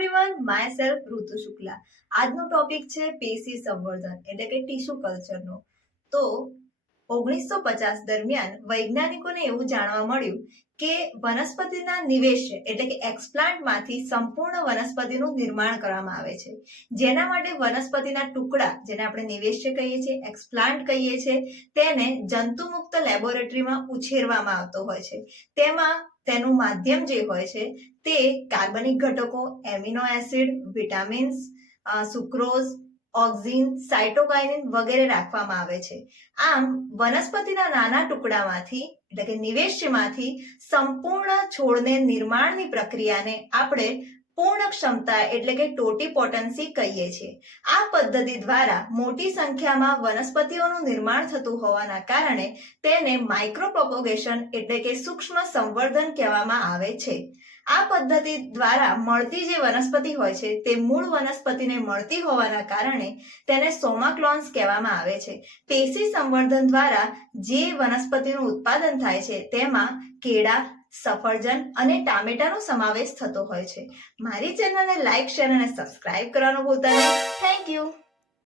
Everyone, my self ઋતુ શુક્લા. આજનો topic છે પેશી સંવર્ધન એટલે કે ટીશ્યુ કલ્ચરનો. તો 1950 દરમિયાન વૈજ્ઞાનિકોને એવું જાણવા મળ્યું કે વનસ્પતિના નિવેશ એટલે કે એક્સપ્લાન્ટમાંથી સંપૂર્ણ વનસ્પતિનું નિર્માણ કરવામાં આવે છે, જેના માટે વનસ્પતિના ટુકડા, જેને આપણે નિવેશ્ય કહીએ છીએ, એક્સપ્લાન્ટ કહીએ છીએ, તેને જંતુમુક્ત લેબોરેટરીમાં ઉછેરવામાં આવતો હોય છે. તેમાં તેનું માધ્યમ જે હોય છે તે કાર્બનિક ઘટકો, amino acid, vitamins, sucrose, auxin, સાયટોકાઇનિન વગેરે રાખવામાં આવે છે. આમ વનસ્પતિના નાના ટુકડામાંથી એટલે કે નિવેશ્યમાંથી સંપૂર્ણ છોડને નિર્માણની પ્રક્રિયાને આપણે પૂર્ણ ક્ષમતા એટલે કે ટોટીપોટન્સી કહીએ છીએ. આ પદ્ધતિ દ્વારા મોટી સંખ્યામાં વનસ્પતિઓનું નિર્માણ થતું હોવાના કારણે તેને માઇક્રોપ્રોપોગેશન એટલે કે સૂક્ષ્મ સંવર્ધન કહેવામાં આવે છે. આ પદ્ધતિ દ્વારા મળતી જે વનસ્પતિ હોય છે તે મૂળ વનસ્પતિને મળતી હોવાના કારણે તેને સોમાક્લોન્સ કહેવામાં આવે છે. પેશી સંવર્ધન દ્વારા જે વનસ્પતિનું ઉત્પાદન થાય છે તેમાં કેળા, સફરજન અને ટામેટાનો સમાવેશ થતો હોય છે. મારી ચેનલને લાઈક, શેર અને સબસ્ક્રાઇબ કરવાનું ભૂલતા નહીં. Thank you.